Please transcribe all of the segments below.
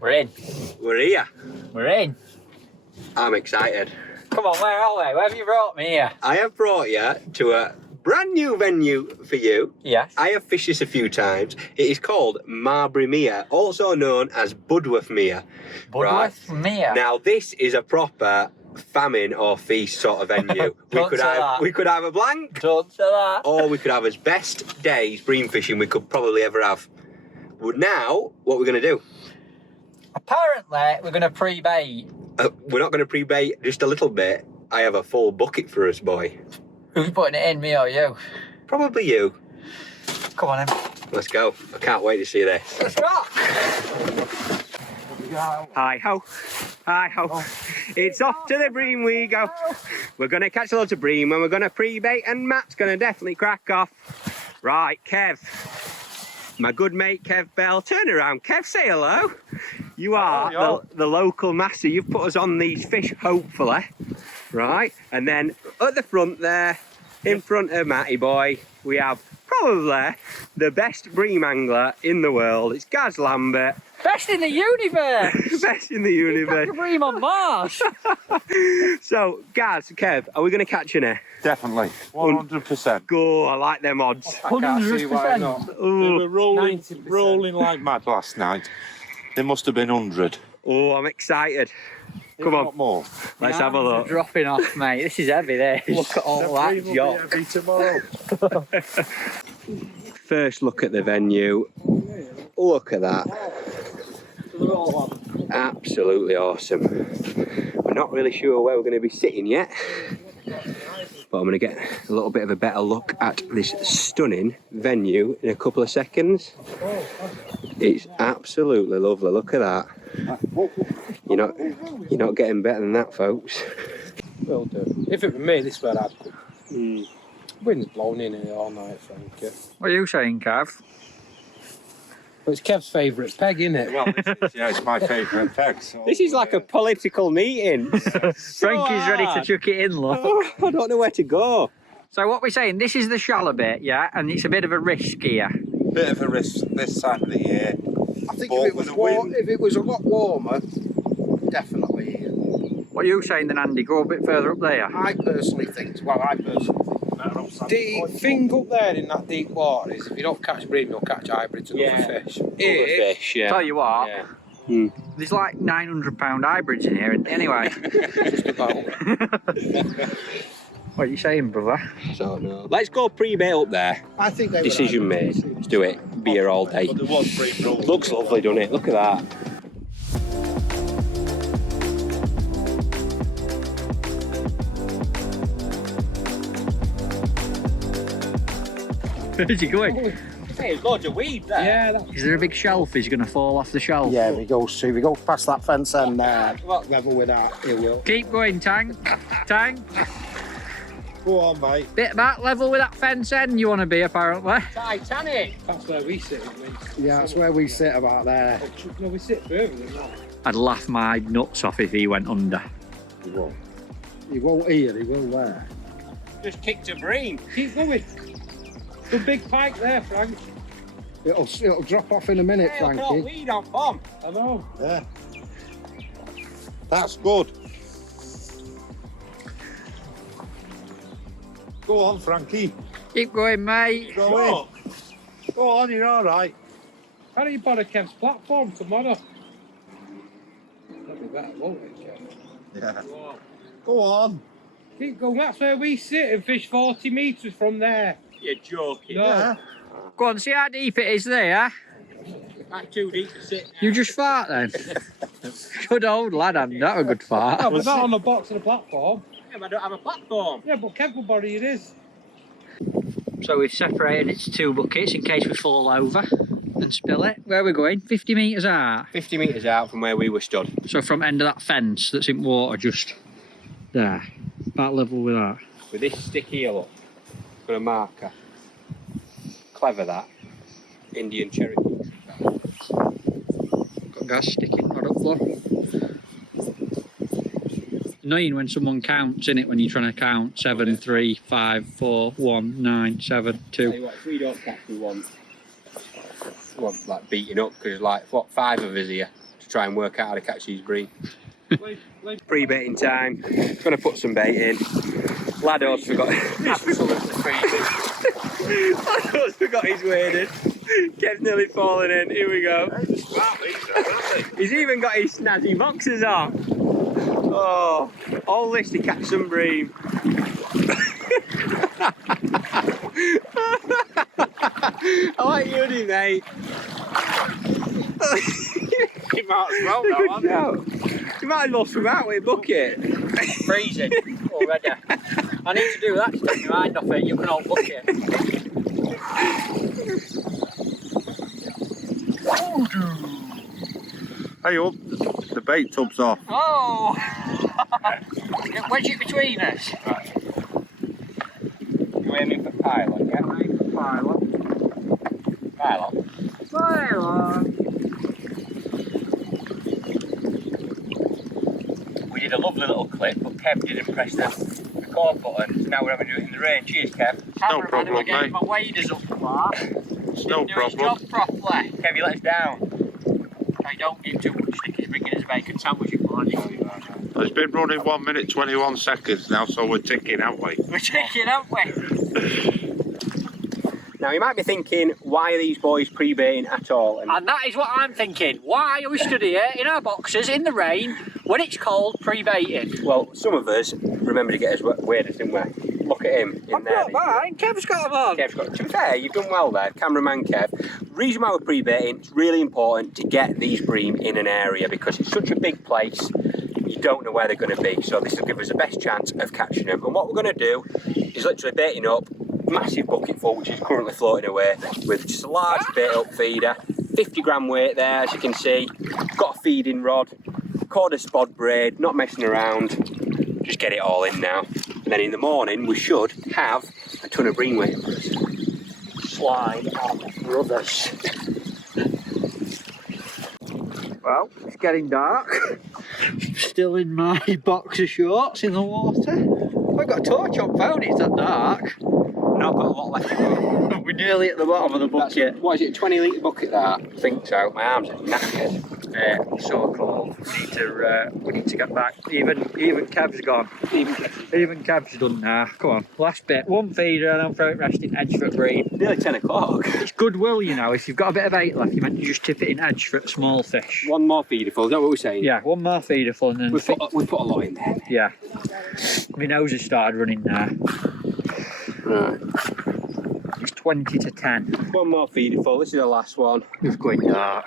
We're in. We're here. We're in. I'm excited. Come on, where are we? Where have you brought me here? I have brought you to a brand new venue for you. Yes. I have fished this a few times. It is called Marbury Mere, also known as Budworth Mere. Budworth Mere. Now this is a proper famine or feast sort of venue. we could have a blank. Don't say that. Or we could have as best days bream fishing we could probably ever have. But now, what we're going to do? Apparently, we're going to pre-bait. We're not going to pre-bait just a little bit. I have a full bucket for us, boy. Who's putting it in, me or you? Probably you. Come on then. Let's go. I can't wait to see this. Let's rock! Hi ho. Hi ho. Oh. It's off to the bream we go. We're going to catch loads of bream and we're going to pre-bait and Matt's going to definitely crack off. Right, Kev. My good mate Kev Bell. Turn around, Kev. Say hello. You are the local master. You've put us on these fish, hopefully. Right, and then at the front there, in front of Matty boy, we have probably the best bream angler in the world. It's Gaz Lambert. Best in the universe! Best in the universe. You bream on Mars! So, Gaz, Kev, are we going to catch an air? Definitely, 100%. Go, I like them odds. I can't see why not. They were rolling like mad last night. There must have been 100. Oh, I'm excited. Come on, more. Let's have a look. Dropping off, mate. This is heavy, this. Look at all that yacht. Heavy tomorrow. First look at the venue. Look at that. Absolutely awesome. We're not really sure where we're going to be sitting yet, but I'm going to get a little bit of a better look at this stunning venue in a couple of seconds. It's absolutely lovely. Look at that. You're not getting better than that, folks. Will do. If it were me, this is where I'd go. Wind's blowing in here all night, thank you. What are you saying, Kev? But it's Kev's favourite peg, isn't it? Well, it's my favourite peg. So, This is like a political meeting. Frankie's ready to chuck it in, look. I don't know where to go. So what we're saying, this is the shallow bit, yeah? And it's a bit of a risk here. Bit of a risk this time of the year. I think if it was a lot warmer, definitely here. What are you saying then, Andy? Go a bit further up there. I personally think The thing up there in that deep water is if you don't catch bream, you'll catch hybrids and other fish. Fish, yeah. Tell you what, there's like £900 hybrids in here, anyway. Just about. What are you saying, brother? I don't know. Let's go pre-bait up there. I think they Decision made. Let's do it. Be here all day. Looks lovely, doesn't it? Look at that. Where's he going? Hey, there's loads of weed there. Yeah. Is there a big shelf? He's going to fall off the shelf. Yeah, we go past that fence and level with that, it will. Keep going, Tang. Tang. Go on, mate. Bit about level with that fence end you want to be, apparently. Titanic. That's where we sit, at least. Yeah, that's where we sit about there. No, we sit further than that. I'd laugh my nuts off if he went under. He won't. He won't here, he will there. Just kicked a bream. Keep going. The big pike there, Frank. It'll drop off in a minute, Hey, look at all Frankie. weed on bomb. I know. Yeah. That's good. Go on, Frankie. Keep going, mate. Go on. Go on, you're all right. How do you bother Kev's platform tomorrow? That'll be better, won't it, Kev? Yeah. Go on. Keep going. That's where we sit and fish 40 metres from there. You're joking. No. Yeah. Go on, see how deep it is there. That's too deep to sit now. You just fart then. Good old lad, I'm not a good fart. No, but not on the box of the platform. Yeah, but I don't have a platform. Yeah, but Kev will bother you this. So we've separated its two buckets in case we fall over and spill it. Where are we going? 50 metres out. 50 metres out from where we were stood. So from end of that fence that's in water, just there. About level with that. With this stick here, look. Got a marker. Clever that. Indian Cherokee. Got gas sticking right up there. Annoying when someone counts in it when you're trying to count 7, 3, 5, 4, 1, 9, 7, 2. Tell you what, if we don't catch, we want like beating up because like what 5 of us here try and work out how to catch these bream. Pre-baiting time. Gonna put some bait in. Lado's forgot. Lado's forgot his wading. Kev's nearly falling in. Here we go. He's even got his snazzy boxes on. Oh, all this to catch some bream. I like you, mate. You might as well now, haven't you? You might as well swim out with a bucket. Freezing already. I need to do that to take my mind off it. You can all book it. Hey up, the bait tub's off. Oh! Wedge it between us. You aiming for pylon, yeah? Pylon. Pylon. Pylon. We did a lovely little clip, but Kev didn't press the record button, so now we're having to do it in the rain. Cheers, Kev. No problem, I'm getting mate. my waders up, Mark. It's no Do his problem. job properly. Kev, you let us down. I don't give too much stick. He's bringing his bacon sandwich in morning. It's been running 1 minute 21 seconds now, so we're ticking, haven't we? We're ticking, aren't we? Now, you might be thinking, why are these boys pre-baiting at all? And that is what I'm thinking. Why are we stood here in our boxes in the rain when it's cold pre-baiting? Well, some of us remember to get his waders, didn't we? Look at him in I've there. got mine. Kev's got them on. Kev's got. To be fair, you've done well there, cameraman Kev. Reason why we're pre-baiting, it's really important to get these bream in an area because it's such a big place. You don't know where they're going to be, so this will give us the best chance of catching them. And what we're going to do is literally baiting up massive bucket full, which is currently floating away, with just a large bait up feeder, 50 gram weight there, as you can see. Got a feeding rod, cord of spod braid, not messing around. Just get it all in now. And then in the morning, we should have a ton of bream waiting for us. Slide on brothers. Well, it's getting dark. Still in my boxer shorts in the water. I've got a torch on phone, it's that dark. And I've got a lot left to go. We're nearly at the bottom of the bucket. What is it, a 20 litre bucket that? I think so. My arms are knackered. So cold. We need to get back. Even Kev's gone. Even Kev's done now. Come on, last bit. One feeder and I'll throw it resting edge for a bream. Nearly 10 o'clock. It's goodwill, you know. If you've got a bit of bait left, you meant to just tip it in edge for a small fish. One more feeder full, is that what we're saying? Yeah, one more feeder full and then. We put a lot in there. Yeah. My nose has started running now. Right. It's 20 to 10. One more feeder full, this is the last one. It's going dark.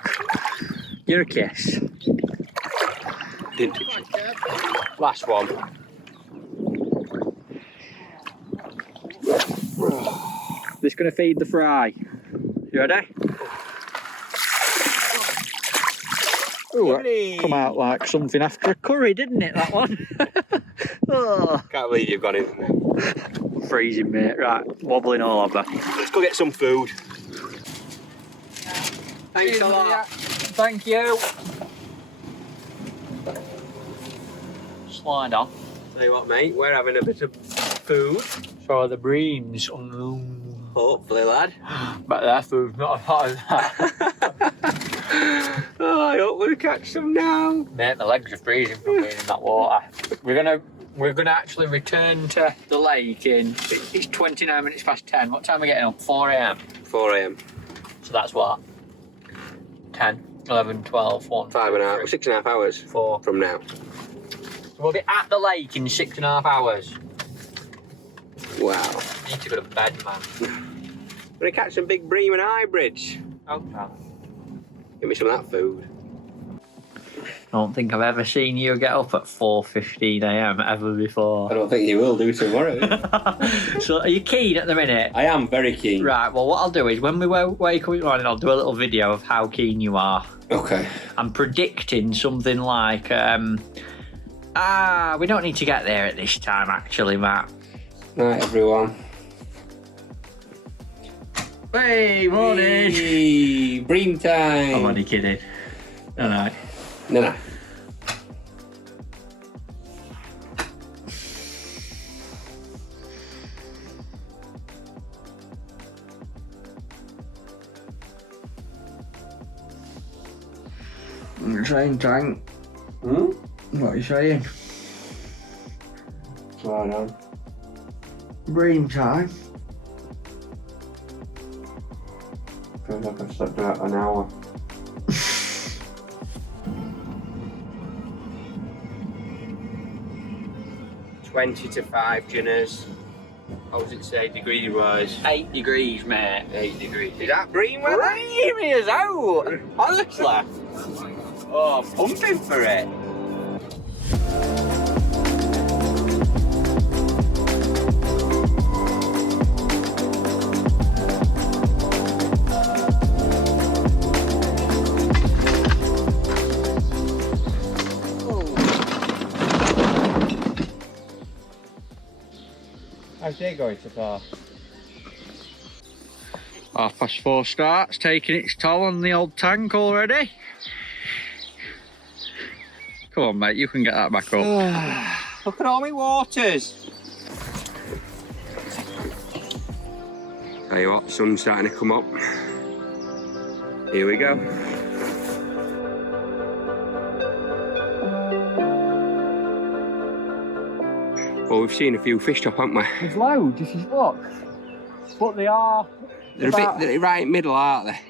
You're a kiss. Didn't touch it. Last one. This is going to feed the fry. You ready? Ooh, that come out like something after a curry, didn't it, that one? Oh. Can't believe you've gone in there. Freezing, mate. Right, wobbling all over. Let's go get some food. Thanks a lot. Thank you. Slide on. Tell you what, mate, we're having a bit of food. So are the breams. Hopefully, lad. But their food's not as hot as that. Oh, I hope we catch some now. Mate, my legs are freezing from being in that water. We're gonna actually return to the lake in. It's 29 minutes past 10. What time are we getting up? 4 a.m. 4 a.m. So that's what? 10, 11, 12, 1, 5.5, 6.5 hours 4. from now. So we'll be at the lake in 6.5 hours. Wow. Need to go to bed, man. We're gonna catch some big bream and hybrids. Oh, no. Give me some of that food. I don't think I've ever seen you get up at 4:15 a.m. ever before. I don't think you will do tomorrow. So are you keen at the minute? I am very keen. Right, well what I'll do is when we wake up in the morning I'll do a little video of how keen you are. Okay. I'm predicting something like, we don't need to get there at this time actually, Matt. Right, everyone. Hey, morning! Hey, bream time. I'm only kidding. Alright. No. What are you saying, Tank? Hmm? What are you saying? Right on. Bream time. Feels like I've slept out an hour. $20 to 5 Ginners. How does it say degree wise? 8 degrees, mate. 8 degrees. Is that bream weather? Bream is out! Honestly. Oh, I'm pumping for it. How's day going so far? 4:30 starts, taking its toll on the old tank already. Come on, mate, you can get that back up. Look at all my waters. Tell you what, sun's starting to come up. Here we go. Well, we've seen a few fish top, haven't we? There's loads, this is look. But they are... They're right in the middle, aren't they?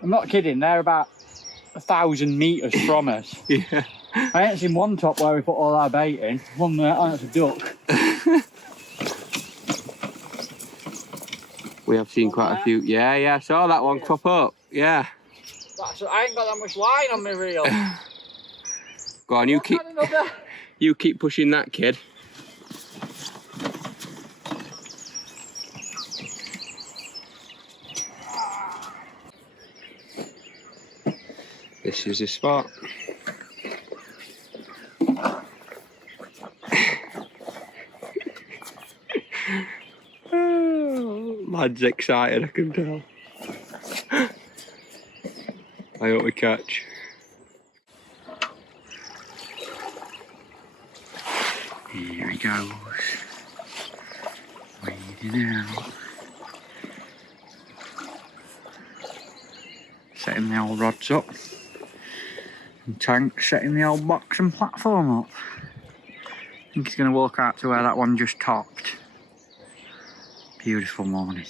I'm not kidding, they're about 1,000 metres from us. Yeah. I ain't seen one top where we put all our bait in. One there, oh, that's a duck. We have seen quite a few. Yeah, I saw that one crop up. Yeah. I ain't got that much line on my reel. Go on, you keep pushing that, kid. This is the spot. Lad's excited, I can tell. I hope we catch. Here he goes. Wading out. Setting the old rods up. And Tank setting the old box and platform up. I think he's going to walk out to where that one just topped. Beautiful morning.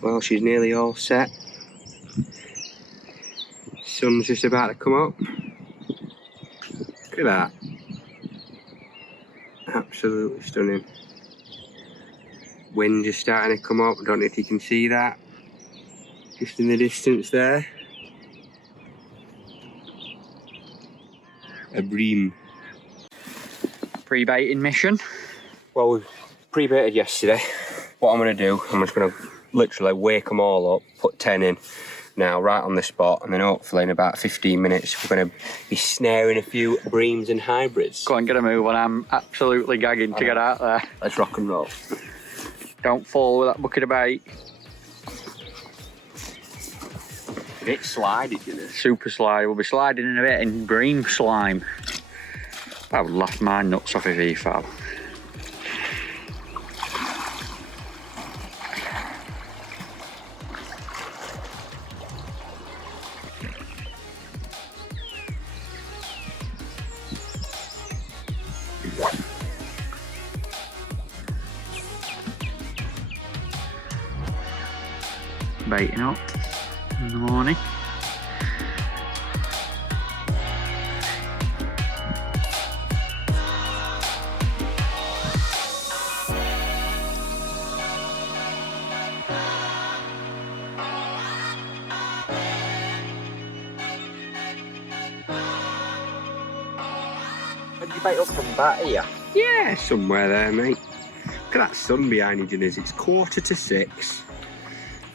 Well, she's nearly all set. Sun's just about to come up. Look at that. Absolutely stunning. Wind just starting to come up. I don't know if you can see that. Just in the distance there. A bream. Pre-baiting mission. Well, we pre-baited yesterday. What I'm going to do, I'm just going to literally wake them all up, put 10 in now, right on the spot, and then hopefully in about 15 minutes we're going to be snaring a few breams and hybrids. Go on, get a move on. I'm absolutely gagging to get out there. Let's rock and roll. Don't fall with that bucket of bait. It's sliding, you know. Super slide. We'll be sliding in a bit in bream slime. That would laugh my nuts off if he fell. Baiting up in the morning. Where'd you bait up from back here? Yeah, somewhere there, mate. Look at that sun behind you, Dinners. It's 6:15.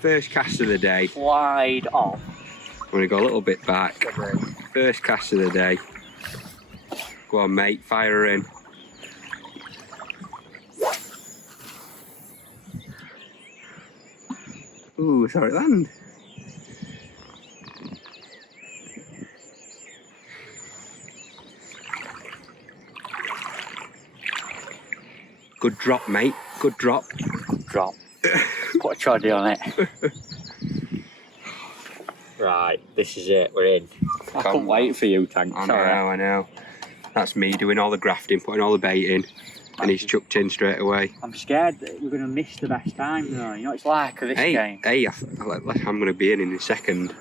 First cast of the day. Slide off. I'm going to go a little bit back. First cast of the day. Go on, mate. Fire her in. Ooh, saw it land. Good drop, mate. Good drop. Drop. Put a troddy on it. Right, this is it. We're in. I couldn't wait for you, Tank. I know. That's me doing all the grafting, putting all the bait in, and he's chucked in straight away. I'm scared that we're going to miss the best time, though. You know what it's like with this game. I'm going to be in a second.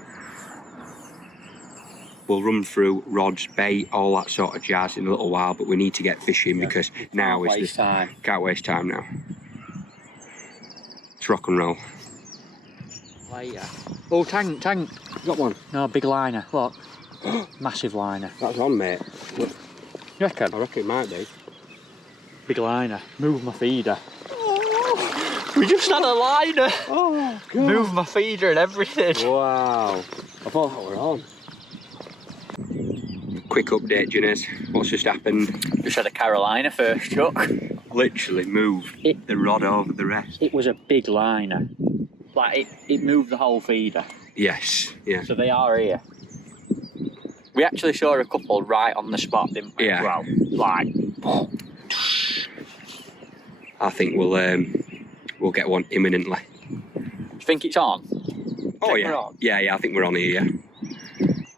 We'll run through rods, bait, all that sort of jazz in a little while, but we need to get fishing because now is the time. Can't waste time now. It's rock and roll. Later. Oh, Tank. You got one? No, big liner. Look. Massive liner. That's on, mate. You reckon? I reckon it might be. Big liner. Move my feeder. Oh, we just had a liner. Oh, God. Move my feeder and everything. Wow. I thought that were on. Quick update, Jinners. What's just happened? Just had a Carolina first chuck. Literally moved the rod over the rest. It was a big liner. Like, it moved the whole feeder. Yes, yeah. So they are here. We actually saw a couple right on the spot, didn't we? Yeah. Well, like... I think we'll get one imminently. Do you think it's on? Oh, yeah. Yeah, I think we're on here, yeah.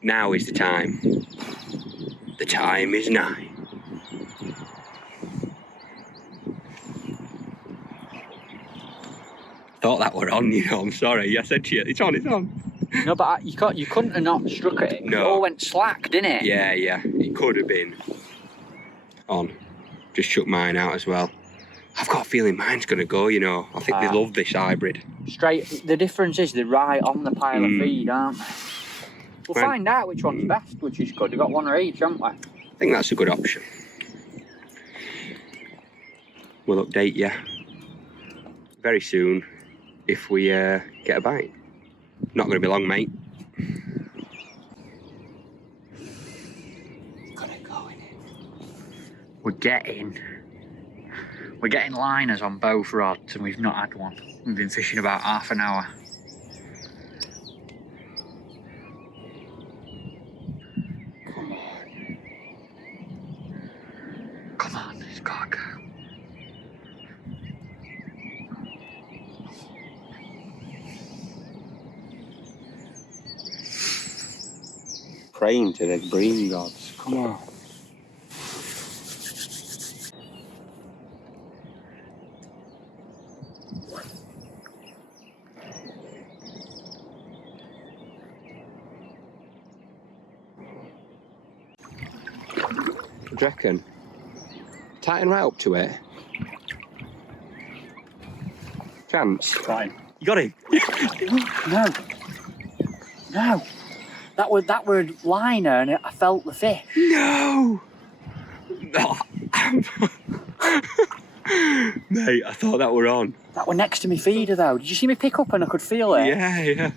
Now is the time. The time is nigh. Thought that were on, you know, I'm sorry. I said to you, it's on. No, but you couldn't have not struck it. No. It all went slack, didn't it? Yeah, it could have been on. Just chuck mine out as well. I've got a feeling mine's going to go, you know. I think they love this hybrid. Straight. The difference is they're right on the pile of feed, aren't they? We'll find out which one's best, which is good. We've got one of each, haven't we? I think that's a good option. We'll update you very soon if we get a bite. Not going to be long, mate. Got it going. We're getting liners on both rods and we've not had one. We've been fishing about half an hour. Come on, it's gotta go. Praying to the bream gods. Come on. Do you reckon? Tighten right up to it. Chance. Fine. You got him? No. That were liner and I felt the fish. No! No. Mate, I thought that were on. That were next to me feeder though. Did you see me pick up and I could feel it? Yeah.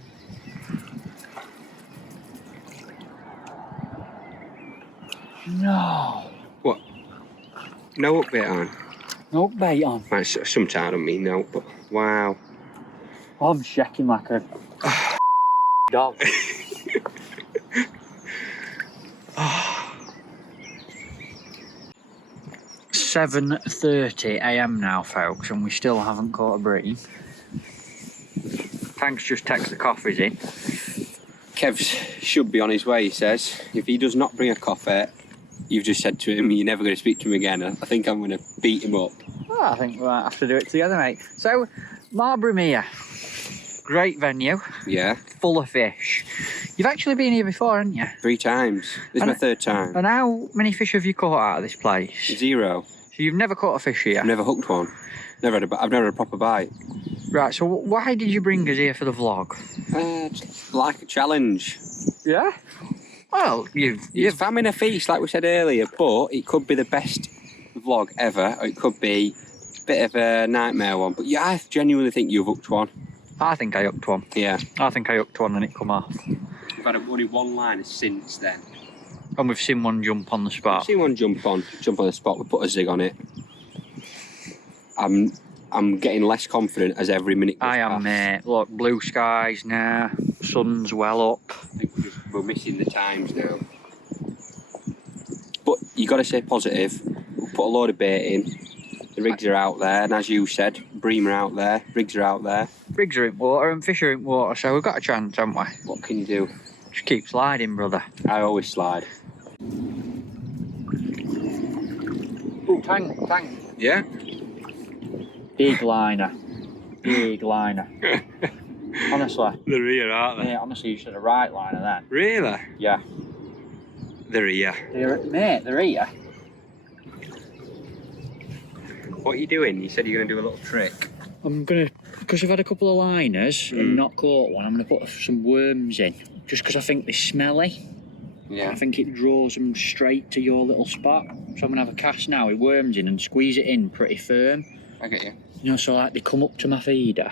No. What? No upbait on? No bait on. Right, sometimes I don't mean no, but wow. I'm shaking like a dog. 7:30 AM now, folks, and we still haven't caught a bream. Thanks, just text the coffees in. Kev's should be on his way, he says. If he does not bring a coffee, you've just said to him you're never going to speak to him again. I think I'm going to beat him up. Well, I think we'll have to do it together, mate. So, Marbury Mere. Great venue. Yeah. Full of fish. You've actually been here before, haven't you? 3 times. This is my 3rd time. And how many fish have you caught out of this place? 0. So you've never caught a fish here? I've never hooked one. I've never had a proper bite. Right, so why did you bring us here for the vlog? Like a challenge. Yeah? Well, It's famine a feast, like we said earlier, but it could be the best vlog ever, or it could be a bit of a nightmare one. But yeah, I genuinely think you've hooked one. I think I hooked one. Yeah. I think I hooked one and it come off. We've had only one liner since then. And we've seen one jump on the spot. I've seen one jump on the spot, we put a zig on it. I'm getting less confident as every minute goes I am, past. mate. Look, blue skies now, sun's well up. I think we're missing the times now. But you got to stay positive. We'll put a load of bait in. The rigs are out there, and as you said, bream are out there, rigs are out there. Rigs are in water and fish are in water, so we've got a chance, haven't we? What can you do? Just keep sliding, brother. I always slide. Ooh, tang. Yeah? Big liner. Big liner. Honestly. They're here, aren't they? Yeah, honestly, you should have right liner then. Really? Yeah. They're here. They're here. What are you doing? You said you're going to do a little trick. I'm gonna, because I've had a couple of liners and not caught one, I'm gonna put some worms in. Just because I think they're smelly. Yeah. I think it draws them straight to your little spot. So I'm gonna have a cast now with worms in and squeeze it in pretty firm. I get you. You know, so like they come up to my feeder.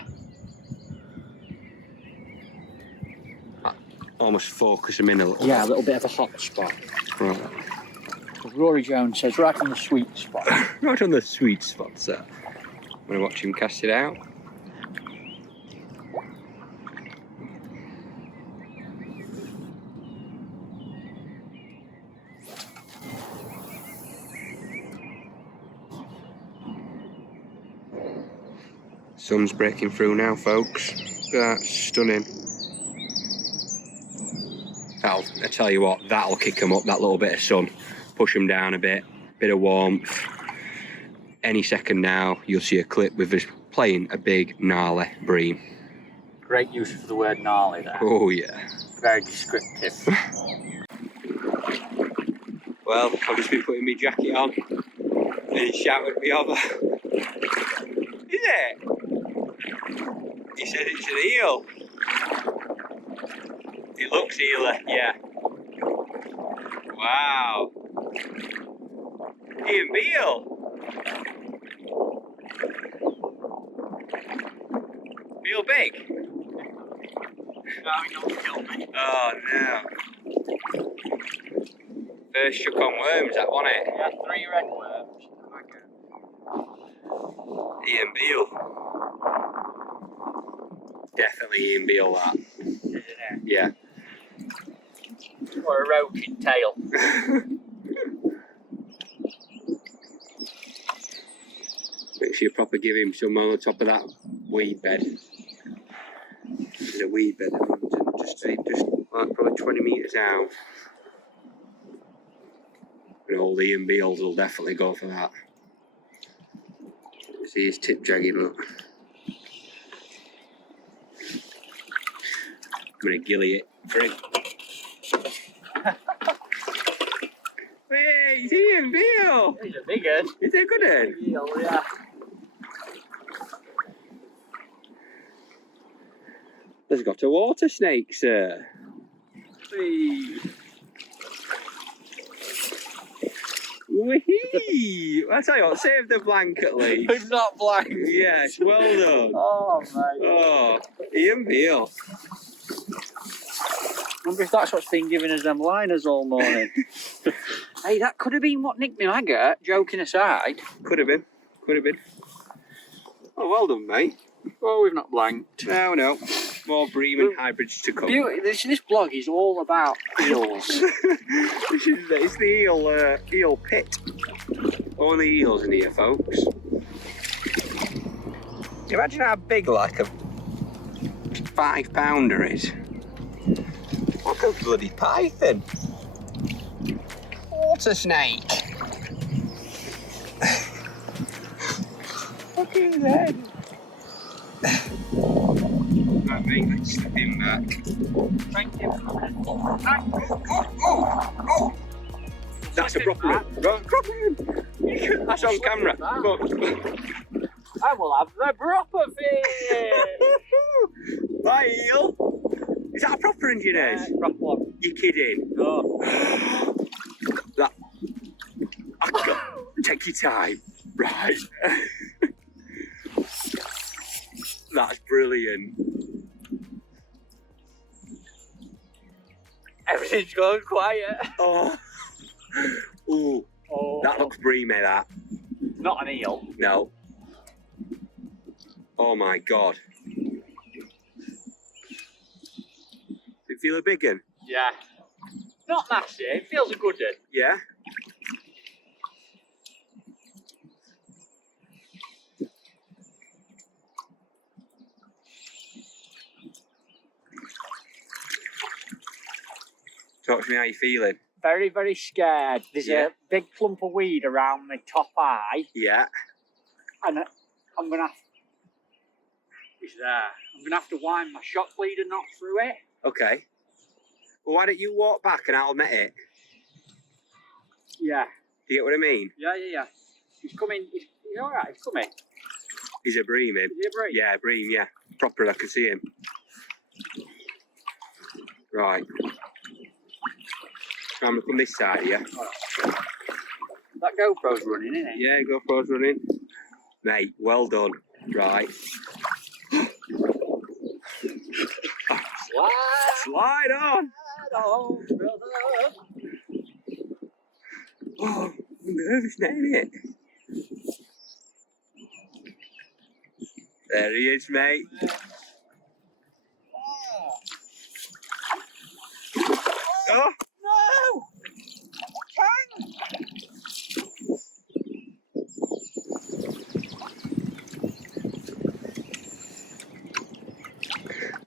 Almost focus them in a little. Yeah, a little bit of a hot spot. Right. Rory Jones says right on the sweet spot. Right on the sweet spot, sir. I'm going to watch him cast it out. Sun's breaking through now, folks. That's stunning. I tell you what, that'll kick them up, that little bit of sun. Push them down a bit of warmth. Any second now, you'll see a clip with us playing a big, gnarly bream. Great use of the word gnarly there. Oh, yeah. Very descriptive. Well, I've just been putting my jacket on and he shouted me over. Is it? He said it's an eel. It looks eely, yeah. Wow. Ian Beale. Beale big? No, he don't kill me. Oh no. First shook on worms, that wasn't it? Yeah, 3 red worms. Ian Beale. Definitely Ian Beale, that. Isn't it? Yeah. Or a roaching tail. Make sure you proper give him some on the top of that weed bed. There's a weed bed just like probably 20 metres out. And all the Ian Beales will definitely go for that. See his tip dragging, look. I'm gonna gilly it for him. Hey, it's Ian Beale! He's a big one. Is it good one? Eel, yeah. There's got a water snake, sir. Whee! Whee! I tell you what, save the blank at least. It's not blank. Yes, well done. Oh, mate. Oh, Ian Beale. Wonder if that's what's been giving us them liners all morning. Hey, that could have been what nicked me maggot, joking aside. Could have been. Could have been. Oh, well done, mate. Oh, we've not blanked. No, no. More bream and hybrids to come. This blog is all about eels. It's the eel pit. Only eels in here, folks. Imagine how big like a 5-pounder is. Look a bloody python. Water snake. Look at his head. Right, mate, let's slip him back. Thank you. Oh. That's a proper one. Proper one. That's on camera. Look. I will have the proper fish. Bye, eel. Is that a proper engineer's? Yeah, proper one. You're kidding. No. That. Take your time. Right. That's brilliant. Everything's going quiet. Oh. Ooh. Oh. That looks breamy, that. Not an eel. No. Oh my god. Does it feel a big one? Yeah. Not massive. It feels a good one. Yeah? Talk to me how you feeling. Very, very scared. There's Yeah. a big clump of weed around my top eye, Yeah. and I'm gonna have. It's there. I'm gonna have to wind my shock leader not through it. Okay. Well, why don't you walk back and I'll met it? Yeah. Do you get what I mean? Yeah. He's coming. He's all right. He's coming. He's a breaming. Is he a bream? Yeah, bream, yeah. Proper, I can see him. Right. I'm going to come this side, yeah? That GoPro's running, isn't it? Yeah, GoPro's running. Mate, well done. Right. Slide on! Hello, brother. Oh, I'm nervous now, isn't it? There he is, mate. Oh! No!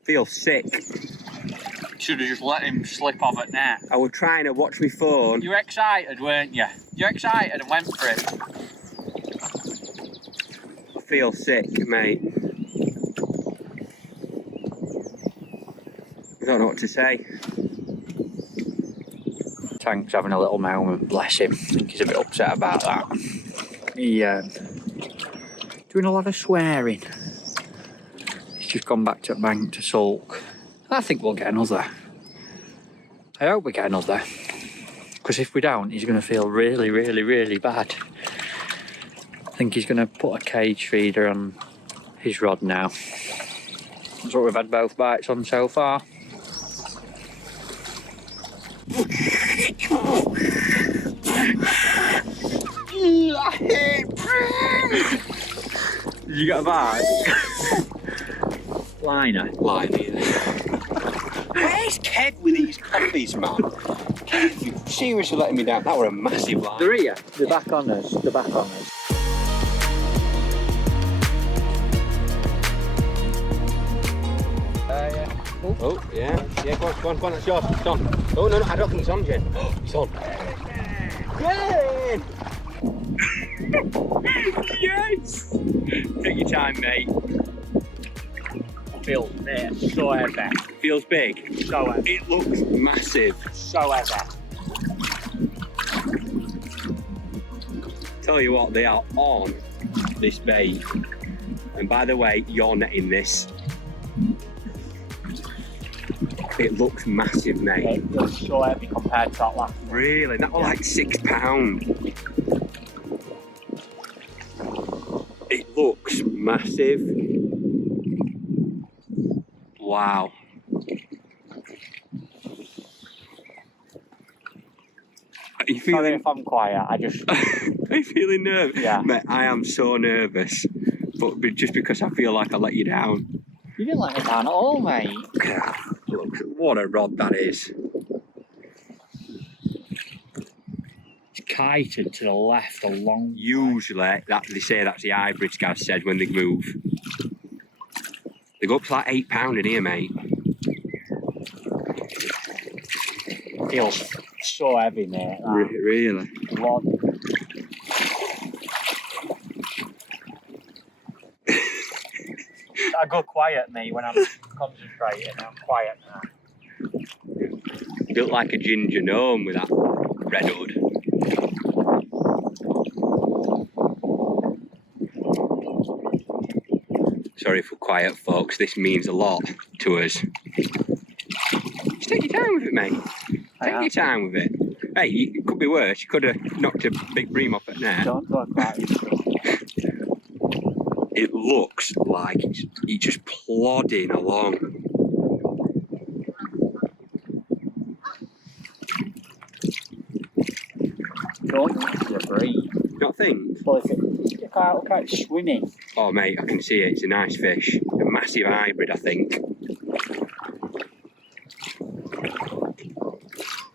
Feel sick. Should have just let him slip off at net. I was trying to watch my phone. You were excited, weren't you? You're excited and went for it. I feel sick, mate. I don't know what to say. Tank's having a little moment, bless him. I think he's a bit upset about that. He doing a lot of swearing. He's just gone back to the bank to sulk. I think we'll get another. I hope we get another. Because if we don't, he's going to feel really, really, really bad. I think he's going to put a cage feeder on his rod now. That's what we've had both bites on so far. I hate bream! Did you get a bite? Liner. Liner, yeah. Where's Kev with these coffees, man? Kev, you seriously letting me down. That were a massive line. They're here. They're back on us. They're back on us. Oh, yeah. Yeah, go on, that's yours. It's on. Oh, no, I don't think it's on, Jen. Oh, it's on. Jen! Yes! Take your time, mate. Feels there. So heavy. Feels big. So heavy. It looks massive. So heavy. Tell you what, they are on this bait. And by the way, you're netting this. It looks massive, mate. It feels so heavy compared to that last one. Really? That was like £6. It looks massive. Wow. Are you Sorry feeling? if I'm quiet. I just. Are you feeling nervous? Yeah. Mate, I am so nervous, but just because I feel like I let you down. You didn't let me down at all, mate. Look, what a rod that is. It's kited to the left a long. Usually, they say that's the hybrids, Gav said, when they move. They go up to like £8 in here, mate. Feels so heavy, mate. That. Really? Rod. I go quiet, mate, when I'm concentrating. I'm quiet now. Built like a ginger gnome with that red hood. Sorry for quiet, folks. This means a lot to us. Just take your time with it, mate. Take your time with it. Hey, it could be worse. You could have knocked a big bream off at net. Don't quiet. It looks like it's just plodding along. Don't use the breathe. Not think? Well, if it look like it's swimming. Oh, mate, I can see it. It's a nice fish. A massive hybrid, I think.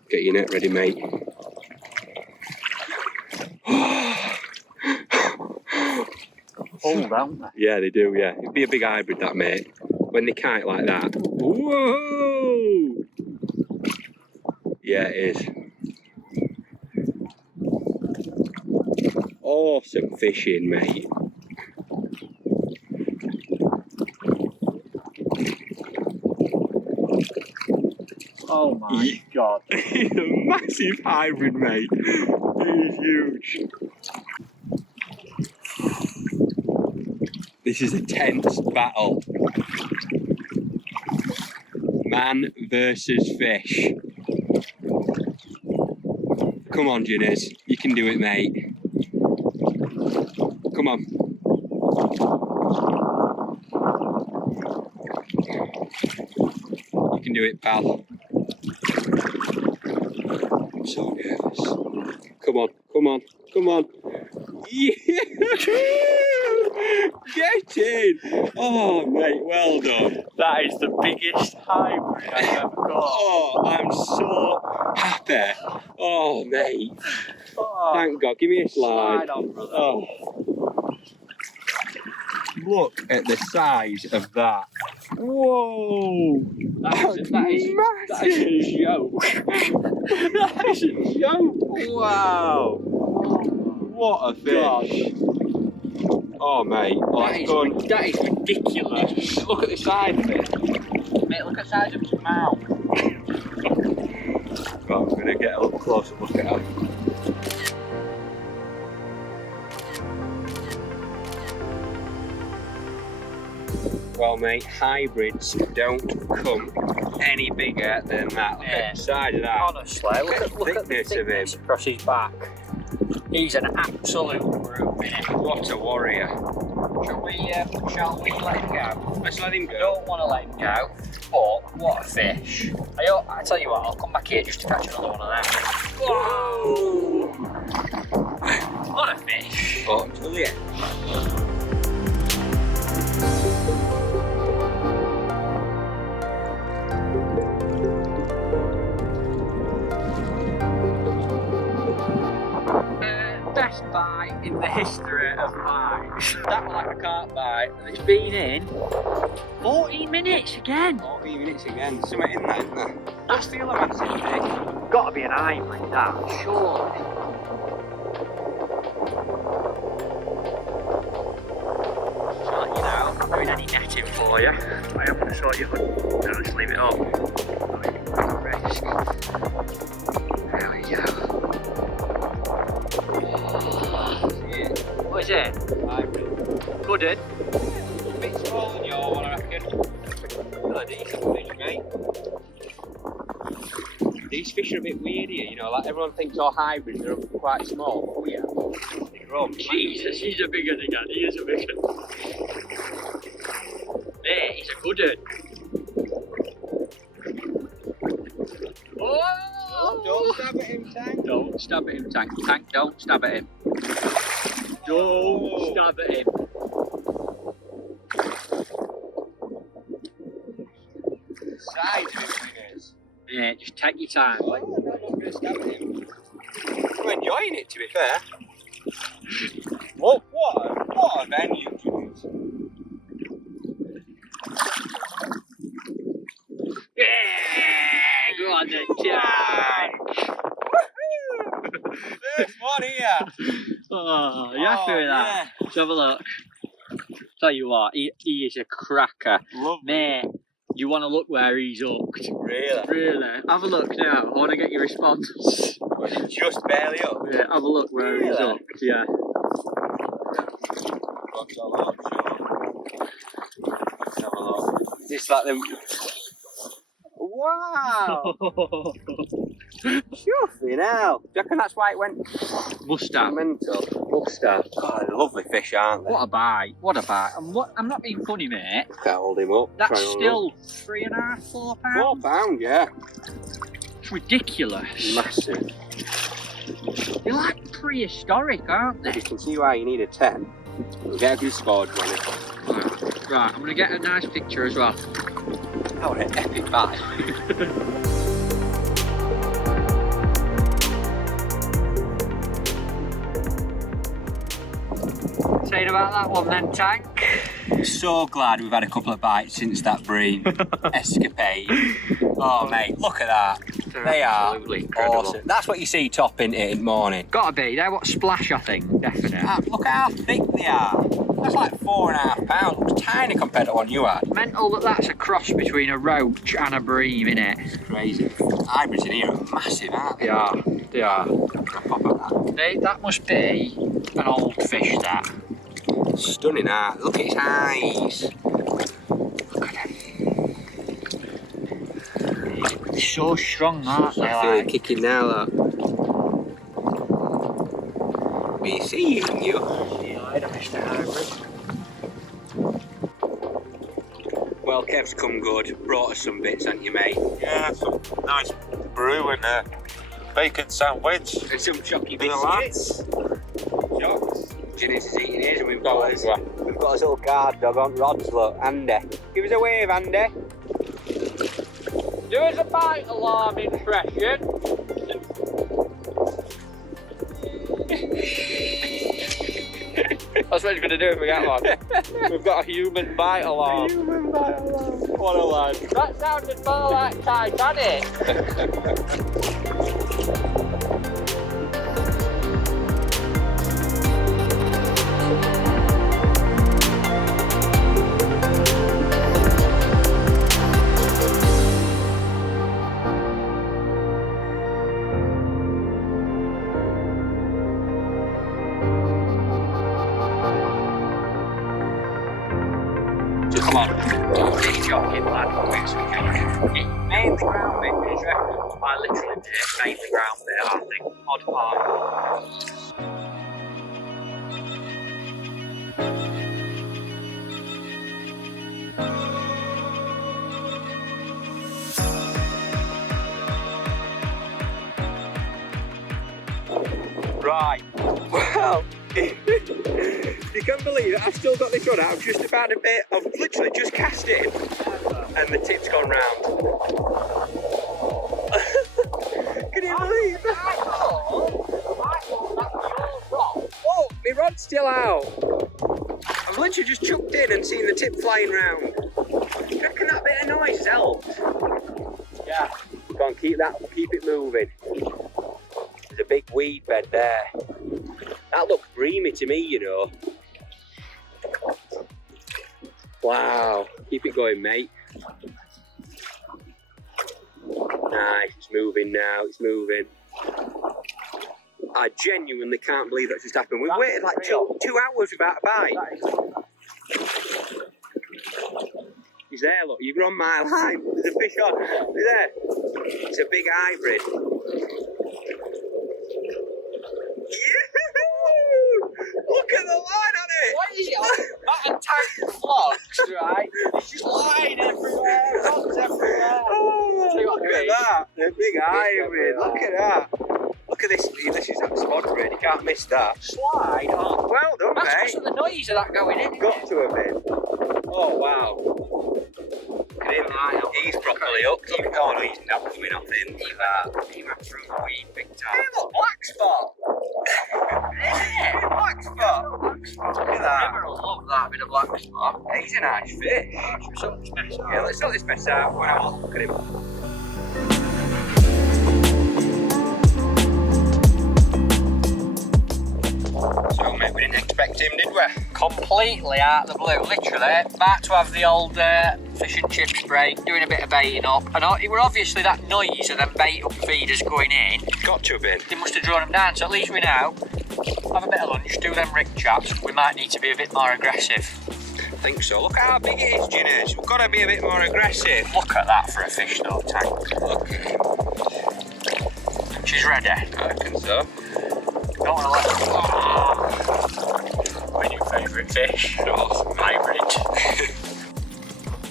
Get your net ready, mate. Full, don't they? Yeah, they do, yeah. It'd be a big hybrid, that, mate. When they kite like that. Whoa! Yeah, it is. Awesome fishing, mate. Oh my god. He's a massive hybrid, mate. He's huge. This is a tense battle. Man versus fish. Come on, Ginners. You can do it, mate. Come on. You can do it, pal. I'm so nervous. Come on, come on, come on. Yeah! Get in! Oh, mate, well done. That is the biggest hybrid I've ever got. Oh, I'm so happy. Oh, mate. Oh, Thank God. Give me a slide. slide on, brother. Oh. Look at the size of that. Whoa! that is massive. a joke. That is a joke. Wow. What a fish. Oh, mate. Oh, That is ridiculous. Look at the size of it. Mate, look at the size of his mouth. Right, I'm going to get a little closer look at him. Well, mate, hybrids don't come any bigger than that. Look at the size of that. Honestly, look at the thickness of him. across his back. He's an absolute brute. What a warrior. Shall we let him go? Let's let him I go. don't want to let him go, but what a fish. I tell you what, I'll come back here just to catch another one of them. Whoa! What a fish. Oh, Juliet. Best bite in the history of bites. That was like a carp bite, and it's been in 14 minutes again. 14 minutes again. Something in there, isn't there? What's the other man saying, Nick? Got to be an hybrid, that, surely. So, you know, I'm not doing any netting for you. I am going to sort you out. No, just leave it up. Risk. There we go. What is it? Hybrid. Good, in. A bit smaller than your one, I reckon. Still a decent fish, mate. These fish are a bit weird here, you know, like everyone thinks all hybrids are quite small. Oh, yeah. They grow up. Jesus, he's a big one again. He is a big one. Mate, he's a good one. Oh! Don't stab at him, Tank. Don't stab at him, Tank. Tank, don't stab at him. Don't stab at him. Size of him, Winners. Yeah, just take your time. Oh, I'm not going to stab at him. I'm enjoying it, to be fair. What a venue, Jules. Yeah! Go on then, Tank. First one here. Oh, you happy with that? Yeah. Let's have a look. Tell you what, he is a cracker. Lovely. Mate, you want to look where he's hooked. Really? Really? Have a look now. I want to get your response. Was it just barely up? Yeah, have a look where he's Really? hooked. Yeah. Let's have a look, sure. Let's have a look. Just like them. Wow! Chuffing hell. Do you reckon that's why it went Must have. mental? Must have. God, they're lovely fish, aren't they? What a bite. What a bite. I'm not being funny, mate. Can't hold him up. That's Try and hold still 3.5, 4 him up. pounds. £4, yeah. It's ridiculous. Massive. They're like prehistoric, aren't You they? can see why you need a 10. We'll get a good score, Johnny. Right, I'm going to get a nice picture as well. Oh, an epic bite. Saying about that one then, Tank? So glad we've had a couple of bites since that bream escapade. Oh, mate, look at that. They are absolutely incredible. awesome. That's what you see topping it in the morning. Gotta be, they're what splash, I think, definitely. Look how thick they are. That's like 4.5 pounds. Looks tiny compared to one you had. Mental that that's a cross between a roach and a bream, innit? It's crazy. Hybrids in here are massive, aren't they? They are. Pop at that. That must be an old fish, that. Stunning art. Look at its eyes. Look at them. They're so strong, aren't they? I feel it kicking now, that. We see you. Well, Kev's come good. Brought us some bits, haven't you, mate? Yeah, some nice brew and a bacon sandwich. And some chocky For the biscuits. Chocks. Ginny's is eating his, and we've got his little guard dog on rods, look. Andy. Give us a wave, Andy. Do us a bite alarm impression. That's what he's going to do if we get one. We've got a human bite alarm. What a lad. That sounded more like Titanic. Come on. Don't be joking, lad. Next weekend. Mainly ground bit, do you reckon? I literally did mainly ground there, I think. Odd part. Right. Well, you can't believe it. I've still got this rod out. I've just about a bit. I've literally just cast it and the tip's gone round. Can you believe that? Oh, my rod's still out. I've literally just chucked in and seen the tip flying round. You reckon that bit of noise helps? Yeah. Go on, keep it moving. There's a big weed bed there. That looks breamy to me, you know. Wow, keep it going, mate. Nice, it's moving now, it's moving. I genuinely can't believe that just happened. We waited like two hours without a bite. He's there, look, you're on my line. There's a fish on. He's there. It's a big hybrid. Look at the line on it! What is it? That and tank vlogs, right? It's just line everywhere, rods everywhere. Look at that! The big hybrid. Look at that. Look at this. This is that spot red. You can't miss that. Slide on. Well done, That's mate. because of the noise of that going in. Got to have been. Oh wow. Look at him. He's properly hooked. Oh no, he's not coming off him. He went through the weed big time. Hey, look, black spot. Black spot. Look at that. I love that bit of black spot. He's a nice fish. Yeah, let's sort this mess out. When I look at him. So, mate, we didn't expect him, did we? Completely out of the blue, literally. About to have the old fish and chip spray, doing a bit of baiting up. And it were obviously that noise of them bait up feeders going in. Got to have been. They must have drawn them down, so at least we know. Have a bit of lunch, do them rig chaps. We might need to be a bit more aggressive. I think so. Look how big it is, Ginny. We've got to be a bit more aggressive. Look at that for a fish though, Tank. Look. She's ready. I reckon so. Don't want to let her... My new favourite fish. Awesome. Hybrid.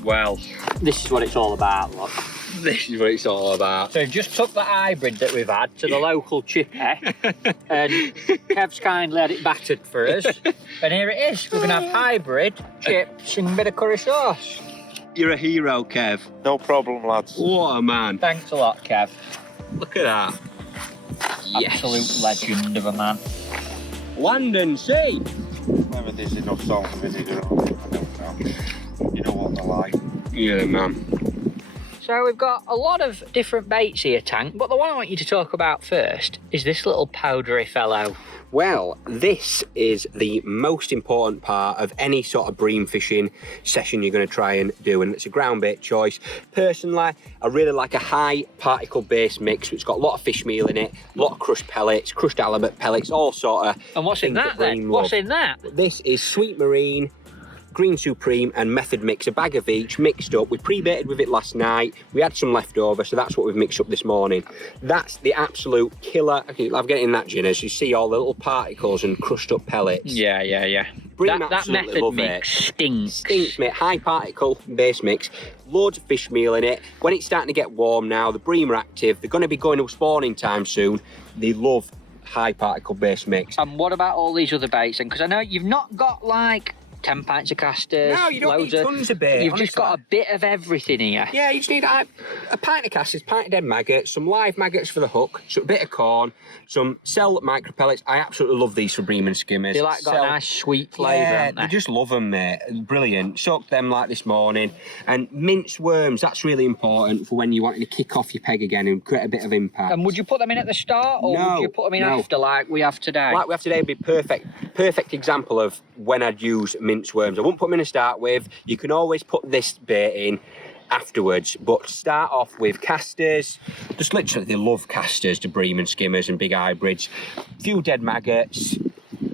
Well, This is what it's all about, look. this is what it's all about. So just took the hybrid that we've had to the local chippy and Kev's kindly had it battered for us. And here it is. We're going to have hybrid, chips and a bit of curry sauce. You're a hero, Kev. No problem, lads. What a man. Thanks a lot, Kev. Look at that. Absolute legend of a man. Land and sea. Whether there's enough salt and vinegar on it, I don't know. You know what they're like. Yeah, man. So So we've got a lot of different baits here, Tank, but the one I want you to talk about first is this little powdery fellow. Well, this is the most important part of any sort of bream fishing session you're going to try and do, and it's a ground bait choice. Personally, I really like a high particle base mix, which has got a lot of fish meal in it, a lot of crushed pellets, crushed halibut pellets, all sort of. And what's in that then? What's in that? This is Sweet Marine, Green Supreme and Method Mix, a bag of each mixed up. We pre-baited with it last night. We had some left over, so that's what we've mixed up this morning. That's the absolute killer. Okay, I've got it in that gin, as you see all the little particles and crushed up pellets. Yeah. That Method Mix stinks. Stinks, mate. High particle base mix. Loads of fish meal in it. When it's starting to get warm now, the bream are active. They're going to be going up spawning time soon. They love high particle base mix. And what about all these other baits then? Because I know you've not got like 10 pints of casters. No, you don't need tons of bait. You've just got a bit of everything here. Yeah, you just need a pint of casters, pint of dead maggots, some live maggots for the hook, some bit of corn, some cell micro pellets. I absolutely love these for bream and skimmers. They like got a nice sweet flavour, haven't they? I just love them, mate. Brilliant. Soaked them like this morning. And minced worms, that's really important for when you're wanting to kick off your peg again and create a bit of impact. And would you put them in at the start, or would you put them in after, like we have today? Like we have today would be perfect example of when I'd use minced worms. I wouldn't put them in to start with. You can always put this bait in afterwards, but start off with casters. Just literally, they love casters to bream and skimmers and big hybrids. A few dead maggots.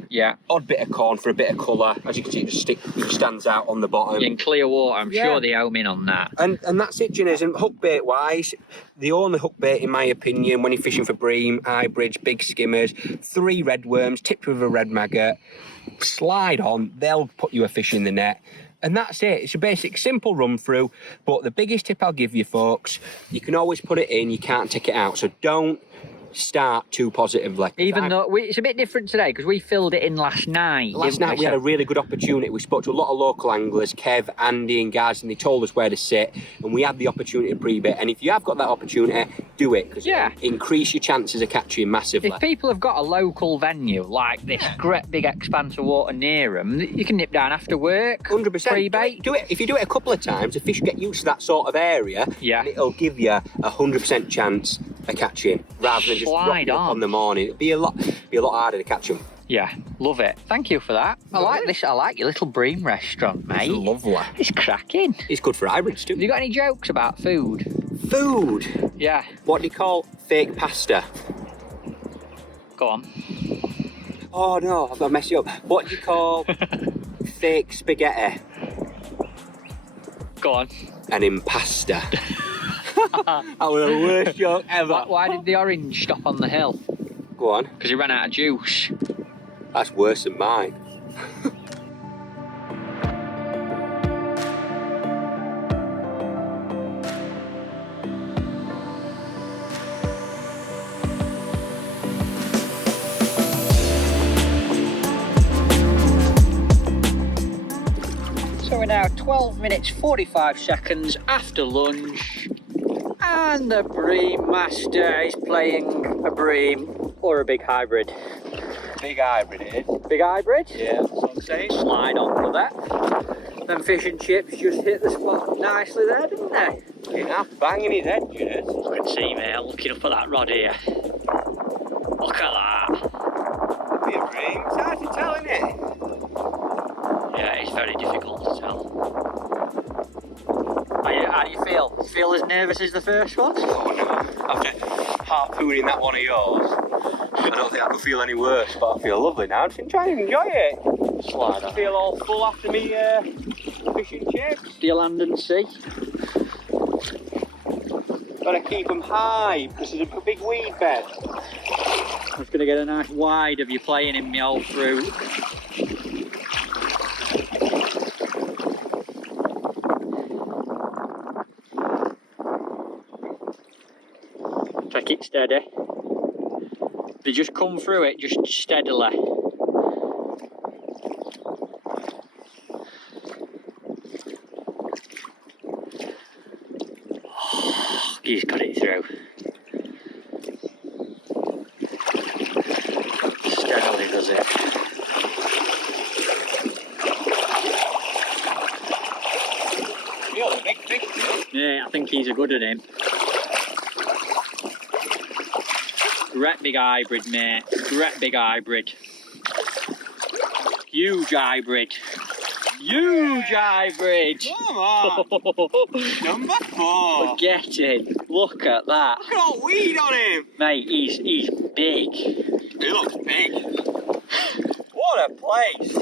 Yeah. Odd bit of corn for a bit of colour. As you can see, it just stands out on the bottom. In clear water, I'm sure they home in on that. And that's it, Ginners. And hook bait wise, the only hook bait, in my opinion, when you're fishing for bream, hybrids, big skimmers, 3 red worms tipped with a red maggot, slide on, they'll put you a fish in the net. And that's it. It's a basic, simple run through. But the biggest tip I'll give you, folks, you can always put it in, you can't take it out. So don't start too positively. Even though it's a bit different today because we filled it in last night. Last night we had a really good opportunity. We spoke to a lot of local anglers, Kev, Andy and Gaz, and they told us where to sit, and we had the opportunity to pre-bait. And if you have got that opportunity, do it, because it'll increase your chances of catching massively. If people have got a local venue like this great big expanse of water near them, you can nip down after work. 100%. Pre-bait. Do it. If you do it a couple of times, the fish get used to that sort of area, and it'll give you a 100% chance of catching, rather than just dropping up on the morning. It'd be a lot harder to catch them. Yeah, love it. Thank you for that. I like this. I like your little bream restaurant, mate. It's lovely. It's cracking. It's good for hybrids too. Have you got any jokes about food? Food? Yeah. What do you call fake pasta? Go on. Oh no, I've got to mess you up. What do you call fake spaghetti? Go on. An impasta. That was the worst joke ever. Why did the orange stop on the hill? Go on. Because he ran out of juice. That's worse than mine. So we're now 12 minutes 45 seconds after lunch, and the bream master is playing a bream or a big hybrid. Big hybrid it is. Big hybrid? Yeah, that's what I'm saying. Slide on for that. Them fish and chips just hit the spot nicely there, didn't they? Getting half banging his head, Judas. You can see me looking up at that rod here. Look at that. Be a bream. It's hard to tell, isn't it? Yeah, it's very difficult to tell. How do you feel? Do you feel as nervous as the first one? Oh no. After harpooning that one of yours, I don't think I could feel any worse, but I feel lovely now. I'm just trying to enjoy it. Slide on. I feel all full after me fish and chips. Do you land and see? Gotta keep them high because there's a big weed bed. I was going to get a nice wide of you playing in my old fruit. Take it steady. They just come through it just steadily. Oh, he's got it through. Steadily does it. You're the big fish. Yeah, I think he's a good at him. Great big hybrid, mate. Great big hybrid. Huge hybrid. Huge hybrid. Come on. Number 4. We're getting. Look at that. Look at all weed on him. Mate, he's big. He looks big. What a place.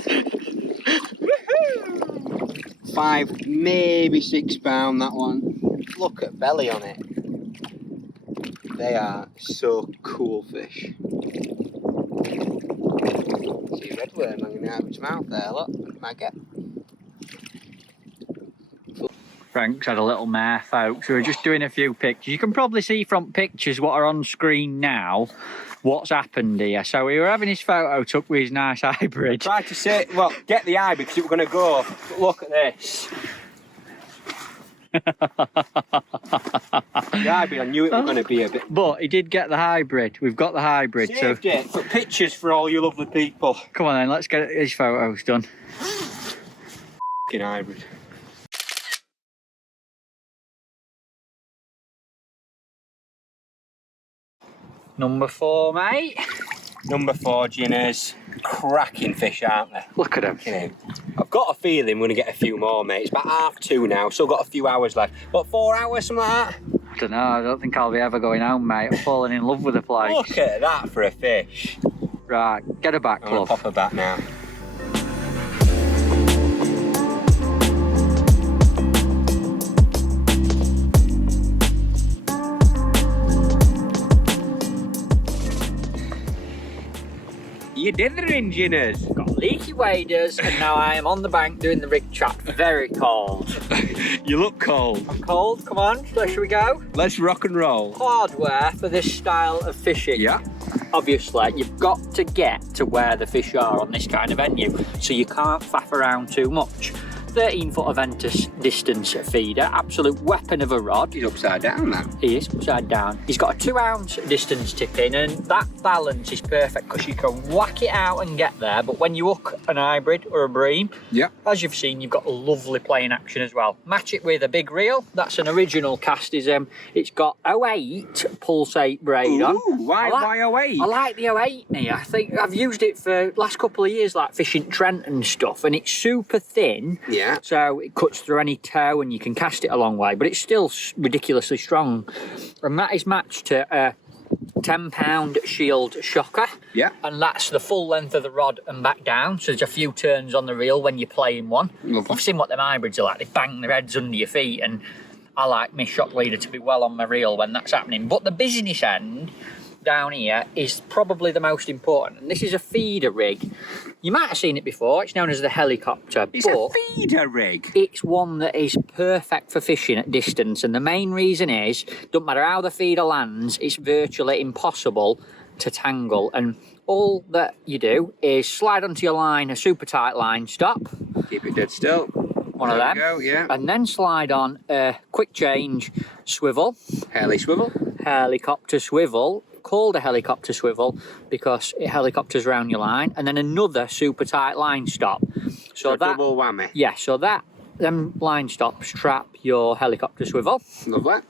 Woohoo! 5, maybe 6 pound, that one. Look at belly on it. They are so cool fish. See a redworm hanging out of its mouth there, look. Maggot. Frank's had a little mare, folks. We were just doing a few pictures. You can probably see from pictures what are on screen now what's happened here. So we were having his photo took with his nice hybrid. Tried to say, well, get the hybrid because it was going to go. But look at this. The hybrid, I knew it was going to be a bit. But he did get the hybrid. We've got the hybrid. Saved so it for pictures for all you lovely people. come on then, let's get his photos done. Fucking hybrid. Number 4, mate. Number 4 Ginners. Cracking fish, aren't they? Look at him. I've got a feeling we're going to get a few more, mate. It's about 2:30 now. Still got a few hours left. What, 4 hours, something like that? I don't know. I don't think I'll be ever going home, mate. I'm falling in love with the place. Look at that for a fish. Right, get her back, I'm going love. to pop her back now. You dithering, Ginners. Got leaky waders, and now I am on the bank doing the rig trap. Very cold. You look cold. I'm cold. Come on, so should we go? Let's rock and roll. Hardware for this style of fishing. Yeah. Obviously, you've got to get to where the fish are on this kind of venue, so you can't faff around too much. 13-foot Aventus distance feeder, absolute weapon of a rod. He's upside down now. He is upside down. He's got a 2-ounce distance tip in, and that balance is perfect because you can whack it out and get there, but when you hook an hybrid or a bream, Yeah. as you've seen, you've got a lovely playing action as well. Match it with a big reel. That's an original cast. It's got 08 pulsate braid on. Why 08? I like the 08 here. I think I've used it for the last couple of years, like fishing Trent and stuff, and it's super thin. Yeah. So it cuts through any tow and you can cast it a long way, but it's still ridiculously strong. And that is matched to a 10-pound shield shocker. Yeah. And that's the full length of the rod and back down. So there's a few turns on the reel when you're playing one. Lovely. I've seen what them hybrids are like. They bang their heads under your feet, and I like my shock leader to be well on my reel when that's happening. But the business end down here is probably the most important, and this is a feeder rig. You might have seen it before. It's known as the helicopter. It's a feeder rig. It's one that is perfect for fishing at distance, and the main reason is, don't matter how the feeder lands, it's virtually impossible to tangle, and all that you do is slide onto your line a super tight line stop. Keep it dead still. One of them. Go, yeah. And then slide on a quick change swivel. Heli swivel. Helicopter swivel, called a helicopter swivel because it helicopters around your line, and then another super tight line stop. So that double whammy. Yeah, so that them line stops trap your helicopter swivel. Lovely.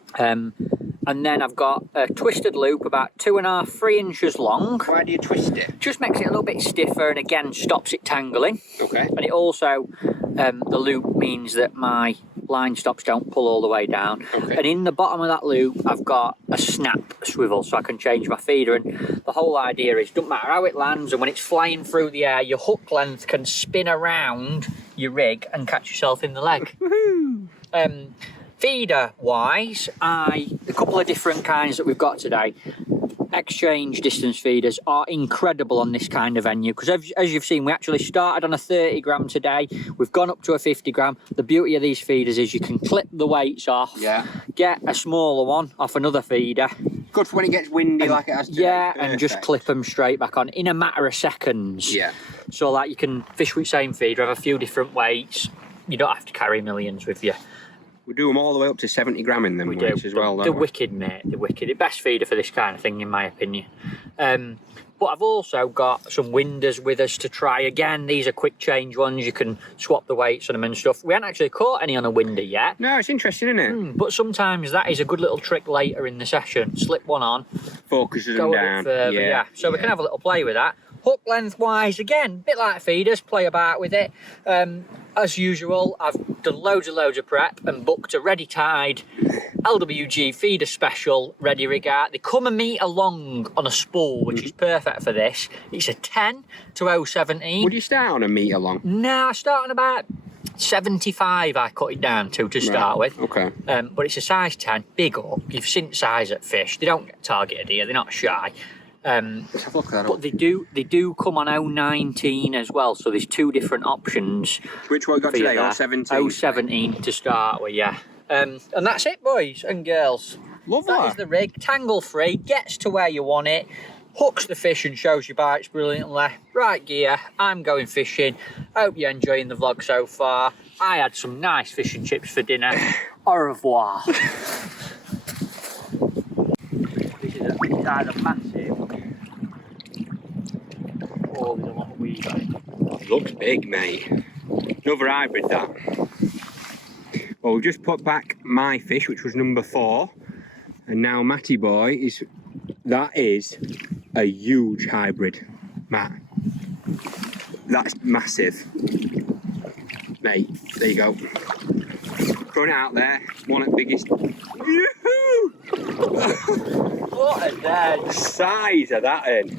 And then I've got a twisted loop about 2.5, 3 inches long. Why do you twist it? Just makes it a little bit stiffer and again stops it tangling. Okay. And it also, the loop means that my line stops don't pull all the way down. Okay. And in the bottom of that loop, I've got a snap swivel so I can change my feeder. And the whole idea is, don't matter how it lands, and when it's flying through the air, your hook length can spin around your rig and catch yourself in the leg. Woohoo! Feeder wise, a couple of different kinds that we've got today. Exchange distance feeders are incredible on this kind of venue because as you've seen, we actually started on a 30 gram today. We've gone up to a 50 gram. The beauty of these feeders is you can clip the weights off, get a smaller one off another feeder. Good for when it gets windy like it has today. Yeah, and just clip them straight back on in a matter of seconds. Yeah. So like you can fish with the same feeder, have a few different weights. You don't have to carry millions with you. We do them all the way up to 70 gram in them weights as well. They're wicked, mate. They're wicked. The best feeder for this kind of thing, in my opinion. But I've also got some winders with us to try. Again, these are quick change ones. You can swap the weights on them and stuff. We haven't actually caught any on a winder yet. No, it's interesting, isn't it? But sometimes that is a good little trick later in the session. Slip one on, Focuses go them a down. bit further, yeah. So we can have a little play with that. Hook length wise, again, a bit like feeders, play about with it. As usual, I've done loads of prep and booked a ready tied LWG feeder special ready rig out. They come a metre long on a spool, which is perfect for this. It's a 10 to 017. Would you start on a metre long? No, I start on about 75 I cut it down to start with. Okay. But it's a size 10, big up. You've seen the size at fish. They don't get targeted here, they're not shy. Let's have a look at that. But they do come on 019 as well, so there's two different options. Which one we got for you today? there. 017? 017 to start with, yeah. And that's it, boys and girls. Lovely. That is the rig, tangle free, gets to where you want it, hooks the fish and shows your bites brilliantly. Right gear, I'm going fishing. Hope you're enjoying the vlog so far. I had some nice fish and chips for dinner. Au revoir. This is either massive or there's a lot of weed on it. Looks big, mate. Another hybrid, that. Well, we've just put back my fish, which was number 4. And now Matty boy that is a huge hybrid, Matt. That's massive. Mate, there you go. Throwing it out there, one of the biggest. Yoo-hoo! What a day. Size of that in.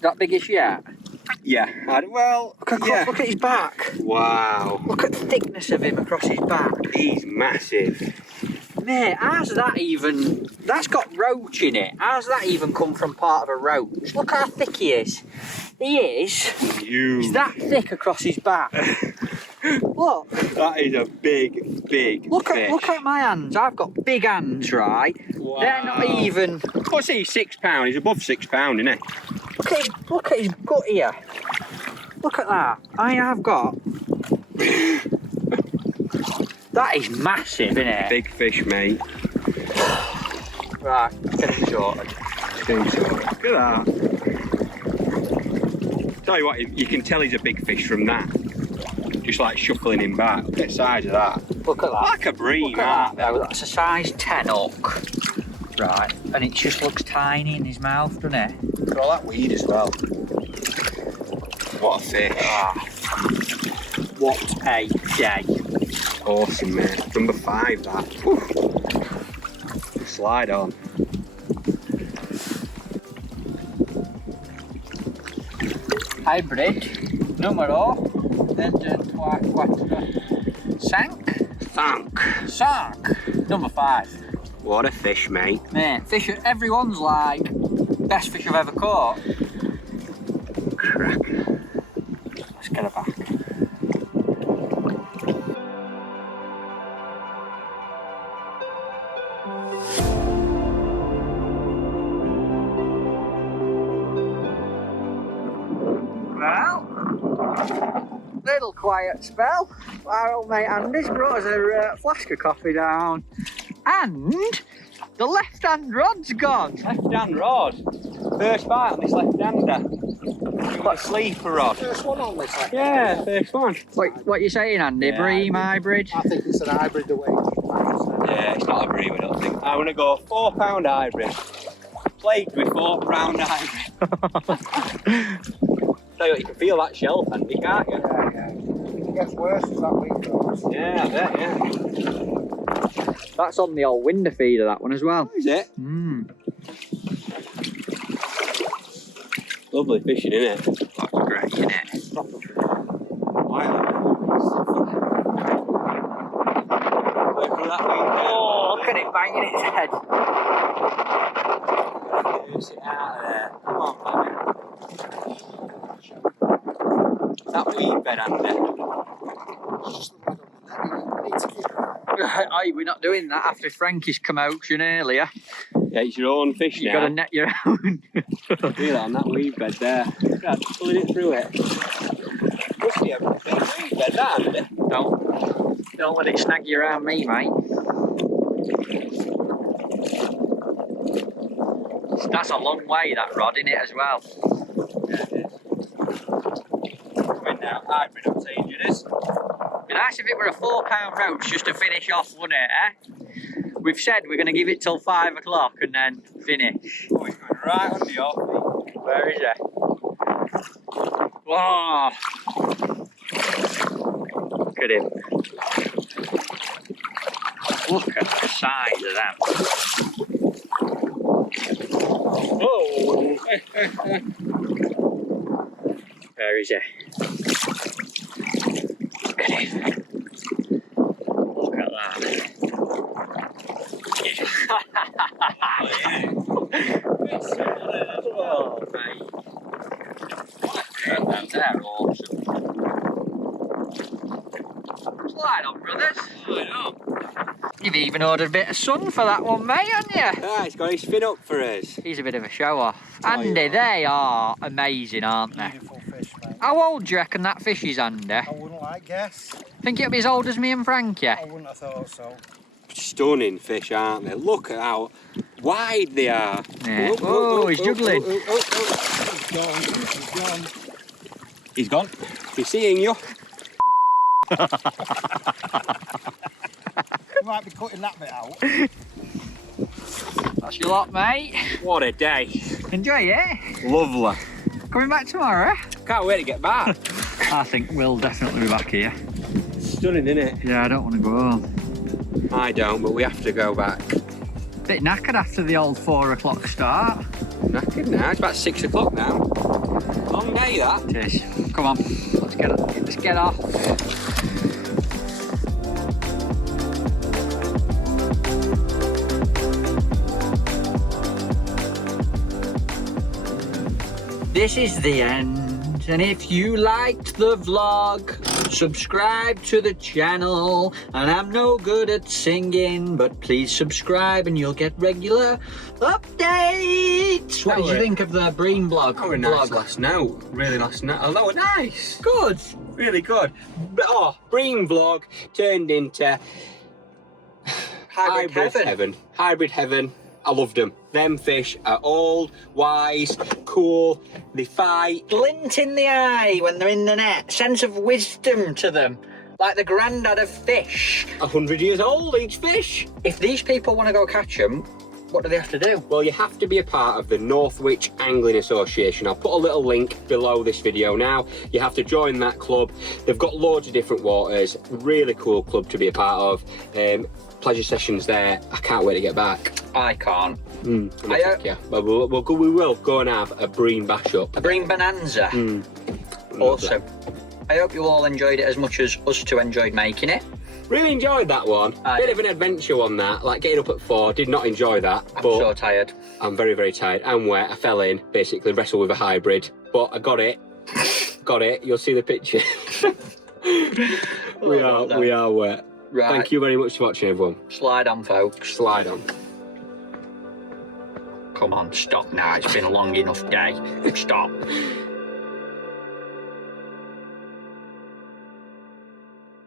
That biggest yet? Yeah, well, yeah. Look at his back. Wow. Look at the thickness of him across his back. He's massive. Mate, how's that even... That's got roach in it. How's that even come from part of a roach? Look how thick he is. He is. Huge. He's that thick across his back. Look. That is a big fish. Look at my hands. I've got big hands, right? Wow. They're not even... What's he, £6? He's above £6, isn't he? Look at his gut here. Look at that. I have got... That is massive, isn't it? Big fish, mate. Right, get him sorted. Look at that. Tell you what, you can tell he's a big fish from that. Just like shuffling him back. Look at the size of that. Look at that. Like a bream, Look at that, though. That's a size 10 hook. Right, and it just looks tiny in his mouth, doesn't it? Look at all that weed as well. What a fish. Ah. What a day. Awesome, mate. Number 5, that. Whew. Slide on. Hybrid numero 24 Sank. Number 5. What a fish, mate. Mate, fish, everyone's like, best fish I've ever caught. Cracker. Let's get her back. Well, little quiet spell. Our old mate Andy's brought us a flask of coffee down. And the left-hand rod's gone. Left-hand rod. First bite on this left-hander. Got a sleeper rod. First one on this. Yeah, first one. What you saying, Andy? Yeah, Bream hybrid? I think it's an hybrid the way. Yeah, it's not a bream, I don't think. I'm going to go £4 hybrid. Plagued with £4 hybrid. Tell you what, you can feel that shelf, Andy, can't you? Yeah. It gets worse as that week goes. Yeah, I bet, yeah. That's on the old winder feeder, that one as well. Is it? Lovely fishing, isn't it? That's great, isn't it? Wow. Oh, look at it banging its head. Get it out of there. Come on, man. That weed bed, Andy. Aye, we're not doing that after Frankie's commotion earlier. Yeah, it's your own fish You've now. got to net your own. Do that on that weed bed there. Yeah, just pulling it through it. Must be a big weed bed, that, Andy. Don't let it snag you around me, mate. That's a long way, that rod, in it as well. Yeah, it is. Coming now, hybrid octane, it is. It'd be nice if it were a £4 roach just to finish off, wouldn't it, eh? We've said we're going to give it till 5 o'clock and then finish. Oh, he's going right under your feet. Where is it? Whoa! Look at him. Look at the size of them. Whoa! Where is he? Look at him. Look at that. Oh, mate. They're awesome. Slide on, brothers. Slide on. You've even ordered a bit of sun for that one, mate, haven't you? Yeah, he's got his fin up for us. He's a bit of a show-off. Oh, Andy, yeah. they are amazing, aren't they? Beautiful fish, mate. How old do you reckon that fish is, Andy? I wouldn't like guess. Think it'll be as old as me and Frankie? I wouldn't have thought so. Stunning fish, aren't they? Look at how wide they are. Yeah. Oh, he's juggling. He's gone. He's gone. He's gone. He's seeing you. You might be cutting that bit out. That's your lot, mate. What a day. Enjoy it. Lovely. Coming back tomorrow? Can't wait to get back. I think we'll definitely be back here. Stunning, isn't it? Yeah, I don't want to go home. I don't, but we have to go back. Bit knackered after the old 4 o'clock start. Knackered now. It's about 6 o'clock now. Long day, that. It is. Come on, let's get off. This is the end, and if you liked the vlog, subscribe to the channel. And I'm no good at singing, but please subscribe and you'll get regular updates. What did you think of the Bream blog? That were nice last night. Really last night. Oh, that were nice. Good. Really good. But, oh, Bream vlog turned into Hybrid heaven. Hybrid heaven. I loved them. Them fish are old, wise, cool. They fight. Glint in the eye when they're in the net. Sense of wisdom to them. Like the granddad of fish. 100 years old, each fish. If these people want to go catch them, what do they have to do? Well, you have to be a part of the Northwich Angling Association. I'll put a little link below this video now. You have to join that club. They've got loads of different waters. Really cool club to be a part of. Pleasure sessions there. I can't wait to get back. I can't. Yeah, but we will go and have a Bream bash up. A Bream bonanza. Awesome. I hope you all enjoyed it as much as us two enjoyed making it. Really enjoyed that one. Bit of an adventure on that, like getting up at 4. Did not enjoy that. I'm so tired. I'm very, very tired. I'm wet. I fell in, basically wrestled with a hybrid, but I got it. Got it. You'll see the picture. we are wet. Right. Thank you very much for watching, everyone. Slide on, folks. Slide on. Come on, stop now. It's been a long enough day. Stop.